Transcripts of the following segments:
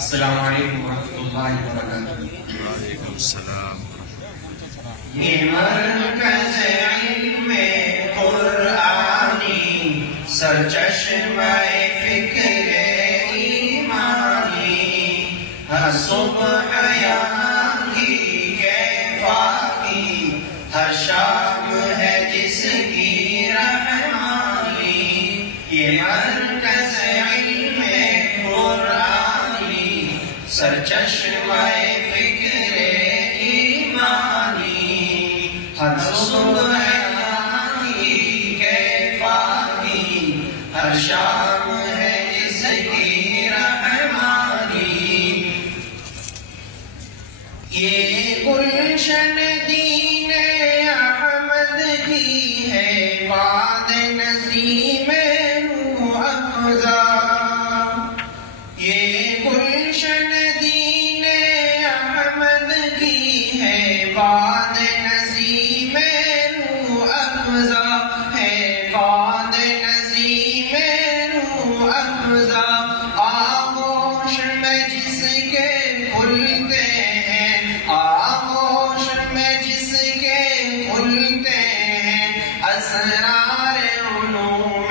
السلام علیکم ورحمۃ اللہ وبرکاتہ۔ وعلیکم السلام۔ یہ مرکز علم قرآنی سرچشمہ فکر ایمانی، ہر صبح یہاں کی کیفانی، ہر شام ہے جس کی رحمانی۔ یہ مرکز علم قرآنی سرچشمہ فکر ایمانی، ہر صبح کی کیفانی، ہر شام ہے جس کی رحمانی۔ یہ گلشن دین احمد کی ہے، وعد نسیم روح افزا۔ یہ گلشن دین احمد کی ہے، وعد نسیم روح افزا ہے، وعد نسیم روح افزا۔ آغوش میں جس کے کھلتے ہیں، آغوش میں جس کے کھلتے ہیں اسرار علوم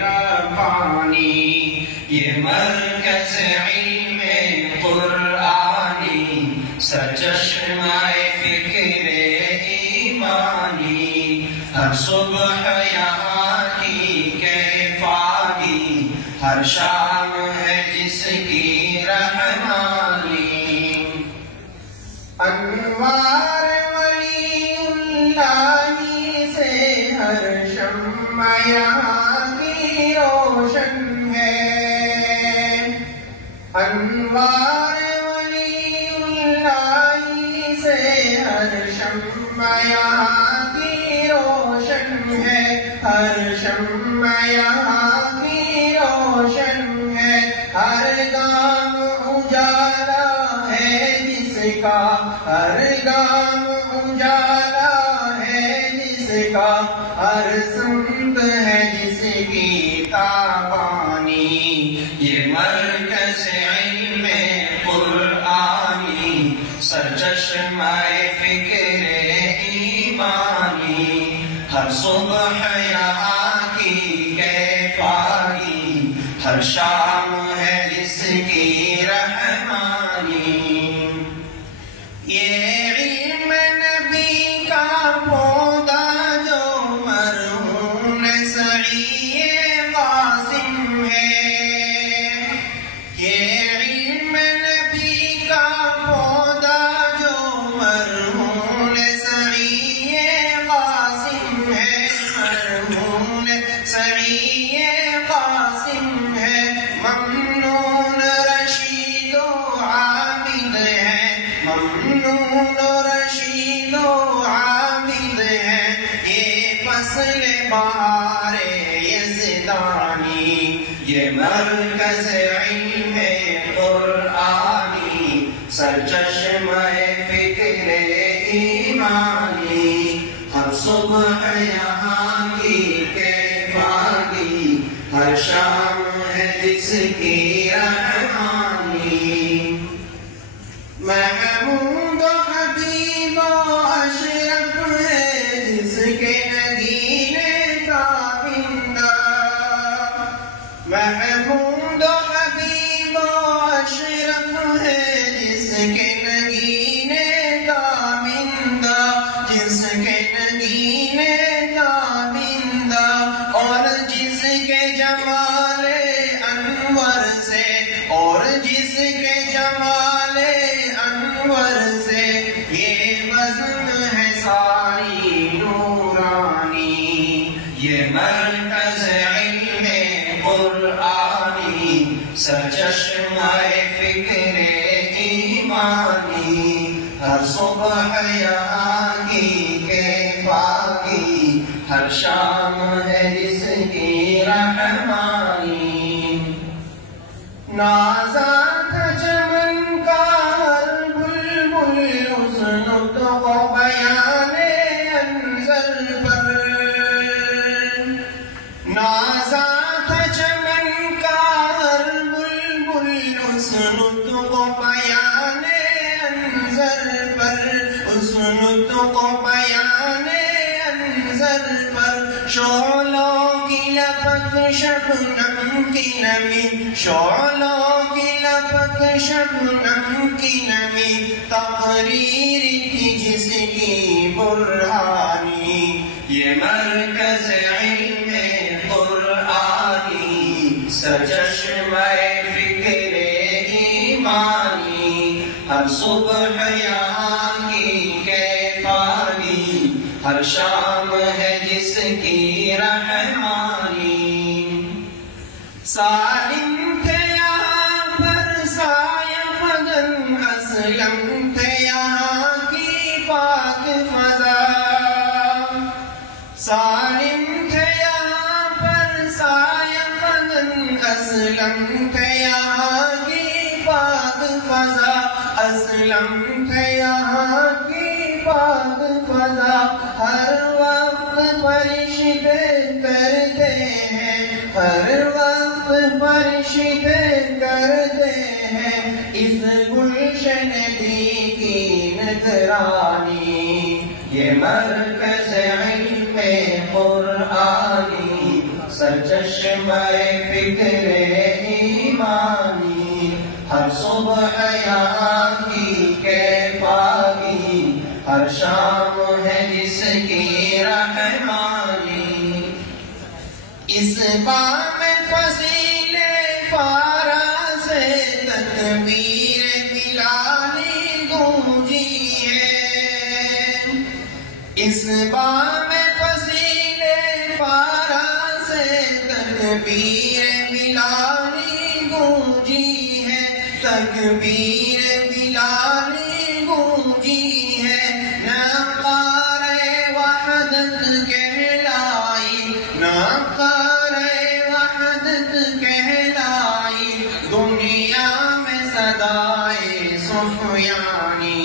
ربانی۔ یہ مرکز علم قرآنی سرچشمہ فکر ایمانی، ہر صبح یہاں کی کیفانی، ہر شام ہے جس کی رحمانی۔ انوار ولی اللہ سے ہر شمع یہاں کی روشن ہے، انوار ولی اللہ سے ہر شمع یہاں کی روشن ہے، ہر شمع یہاں کی روشن ہے۔ ہر گام اجالا ہے جس کا، ہر گام اجالا ہے جس کا، ہر سمت ہے جس کی تابانی۔ یہ مرکز علم قرآنی سرچشمہ فکر ایمانی، ہر صبح یہاں کی کیفانی، ہر شام ہے جس کی رحمانی۔ یہ علم نبی کا پودا جو مرہون سعی قاسم ہے، یہ علم نبی کا پودا جو مرہون سعی قاسم ہے، مرہون سعی قاسم ہے۔ ممنون رشید و عابد ہے، ممنون رشید و عابد ہے، یہ فصل بہار یزدانی۔ یہ مرکز علم قرآنی سرچشمہ فکر ایمانی، ہر صبح یہاں کی کیفانی، ہر شام ہے جس کی رحمانی۔ محمود و حبیب و اشرف ہے جس کے نگینے کا بندہ، محمود و حبیب و اشرف ہے جس کے نگینے کا بندہ، جس کے نگینے کا بندہ، اور جس کے جمال انور سے، اور جس کے جمال انور سے یہ بزم ہے ساری نورانی۔ یہ مرکز علم قرآنی سرچشمہ فکر ایمانی، ہر صبح یہاں کی کیفانی، ہر شام ہے جس کی رحمانی۔ نازا تھا چمن کا ہر بلبل اس نطق بیان انزل پر، نازا تھا چمن کا ہر بلبل اس نطق منظر پر، اس نطق بیان انظر پر، شعلوں کی لپک شبنم کی نمی، شعلوں کی لپک شبنم کی نمی، تقریر تھی جس کی برہانی، یہ مرکز علم قرآنی، سرچشمہ فکر ایمانی، ہر صبح یہاں کی کیفانی، ہر شام ہے جس کی رحمانی، سالم تھے یہاں پر سایہ فگن، اسلم تھے یہاں کی پاک فضا، سالم تھے یہاں پر سایہ فگن، اسلم تھے یہاں کی پاک فضا، اسلم تھے یہاں کی پاک فضا، ہر وقت فرشتے کرتے ہیں، ہر وقت فرشتے کرتے ہیں، اس گلشن دی کی نگرانی، یہ مرکز علم قرآنی، سرچشمہ فکر ایمانی، ہر صبح یہاں کی کیفانی، ہر شام ہے جس کی رحمانی، اس بام فضیل فارا سے تکبیر بلالی گونجی ہے، اس بام فضیل فارا سے تکبیر بلالی گونجی ہے، تکبیر بلالی گونجی ہے، ناقار وحدت کہلائی، ناقار وحدت کہلائی، دنیا میں صدائے سفیانی،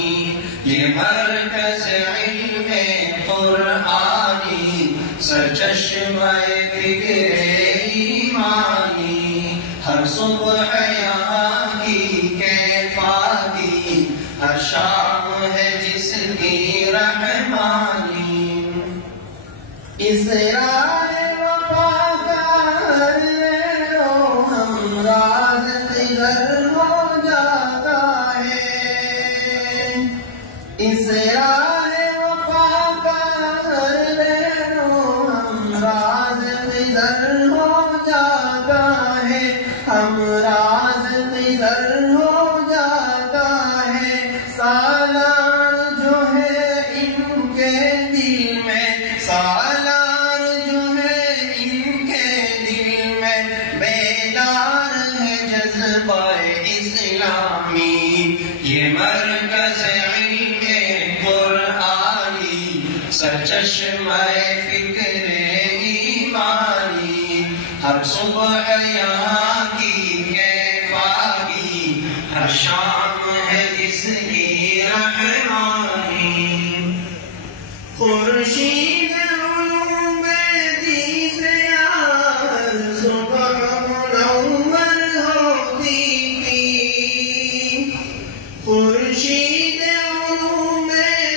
یہ مرکز علم قرآنی، سرچشمہ فکر ایمانی، ہر صبح یہاں کی کیفانی، ہر شام ہے جس کی رحمانی، اس راہ وفا کا ہر رو ہمراز تجر ہو جاتا ہے، اس راہ وفا کا ہر رو ہمراز تجر ہو جاتا ہے، ہمراز تجر ہو جاتا ہے، سالار جو ہے ان کے دل میں، سالار جو ہے ان کے دل میں، بیدار ہے جذبہ اسلامی، یہ مرکز علم قرآنی، سرچشمہ فکر ایمانی، ہر صبح یہاں کی کیفانی، ہر شام ہے جس کی رحمانی، خورشید علوم دی سے یار صبح منور ہوتی تھی، خورشید علوم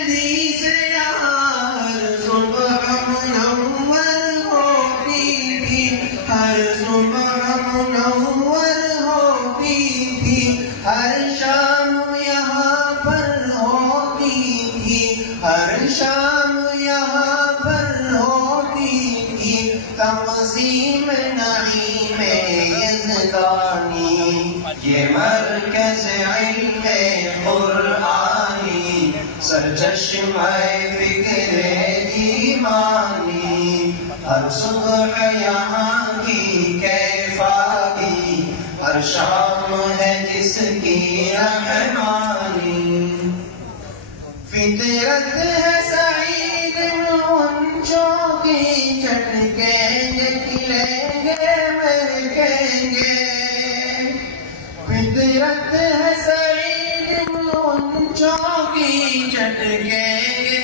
دی سے یار صبح منور ہوتی تھی، ہر صبح منور ہوتی تھی، ہر شام یہاں پر ہوتی تھی، ہر شام یہاں پر ہوتی تھی، تقسیم نعیم یزدانی، یہ مرکز علم قرآنی، سرچشمہ فکر ایمانی، ہر صبح یہاں کی کیفانی، ہر شام ہے جس کی رحمانی، فطرت ہے سعید غنچوں کی، چٹکیں گے کھلیں گے مہکیں گے، فطرت ہے سعید غنچوں کی، چٹکیں گے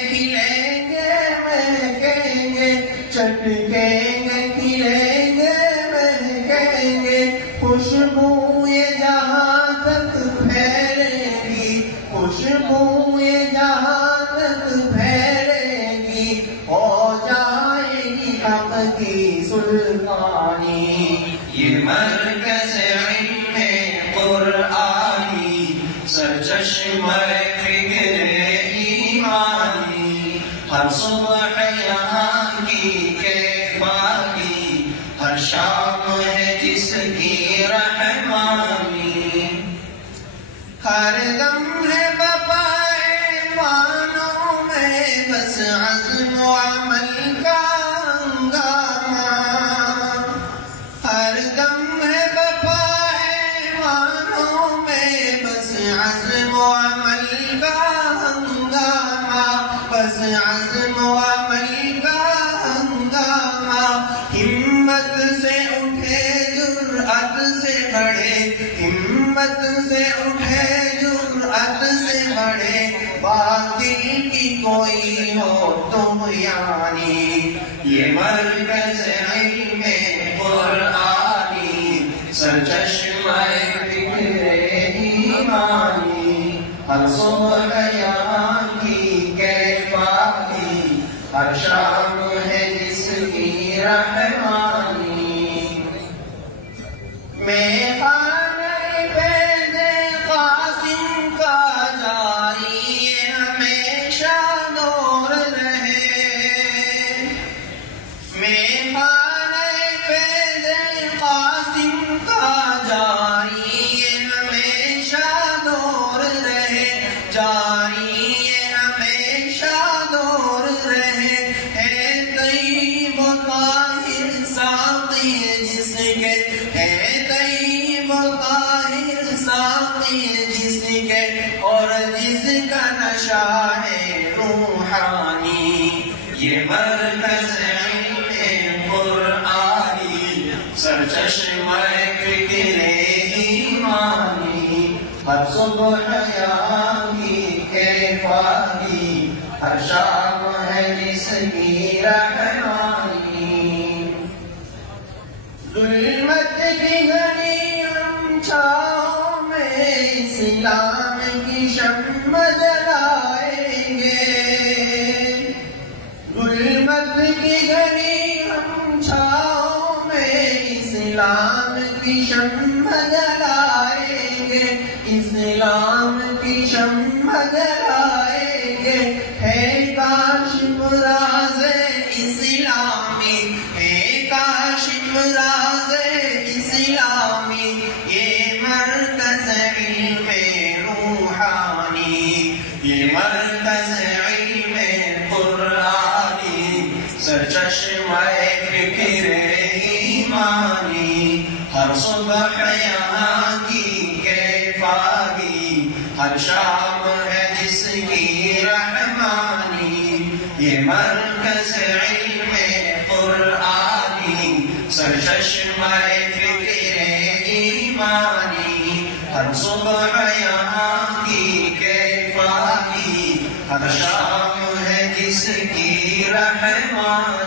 کھلیں گے مہکیں گے، چٹکیں گے کھلیں گے مہکیں گے، خوشبو یہ جہاں تک پھیلے گی، خوشبو یہ جہاں تک پھیلے گی ہو جائے گی حق کی سلطانی. یہ مرکز علم قرآنی سرچشمہ فکر ایمانی. ہر صبح یہاں کی کیفانی ہر شام ہے جس کی رحمانی. ہر دم ہے بپائے وانوں میں بس عزم و عمل کا ہنگامہ. ہر دم ہے بپائے وانوں میں بس عزم و عمل کا ہنگامہ. بس عزم و عمل کا ہنگامہ. ہمت سے اٹھے جرأت سے بڑھے ہمت سے اٹھے جرأت سے بڑھے باطل کی کوئی ہو طغیانی. یہ مرکز علم قرآنی سرچشمہ فکر ایمانی. ہر صبح یہاں کی کیفانی ہر شام ہے جس کی رحمانی. میں خانہ فیض قاسم کا جاری ہمیشہ نور رہے. میں خانہ فیض قاسم کا جاری ہمیشہ نور رہے. جاری ہمیشہ نور رہے. ہے طیب و طاہر ساقی جس کے ہے طیب و طاہر ساقی جس کے اور جس کا نشہ ہے روحانی. یہ مرکز علم قرآنی سرچشمہ فکر ایمانی. ہر صبح یہاں کی کیفانی ہر شام ہے جس کی رحمانی. ظلمت کی گھڑی ہم چھاؤں میں اسلام کی شمع جلائیں گے. ظلمت کی گھڑی ہم چھاؤں میں اسلام کی شمع جلائیں گے. اسلام کی شمع جلائیں گے. ہے کاشف راز اسلامی ہے کاشف راز اسلامی. یہ مرکز علم روحانی. یہ مرکز علم قرآنی سرچشمہ فکر ایمانی. ہر صبح یہاں کی کیفانی ہر شام ہے جس کی رحمانی. یہ مرکز علم قرآنی سرچشمہ فکر ایمانی. ہر صبح یہاں کی کیفانی ہر شام ہے جس کی رحمانی.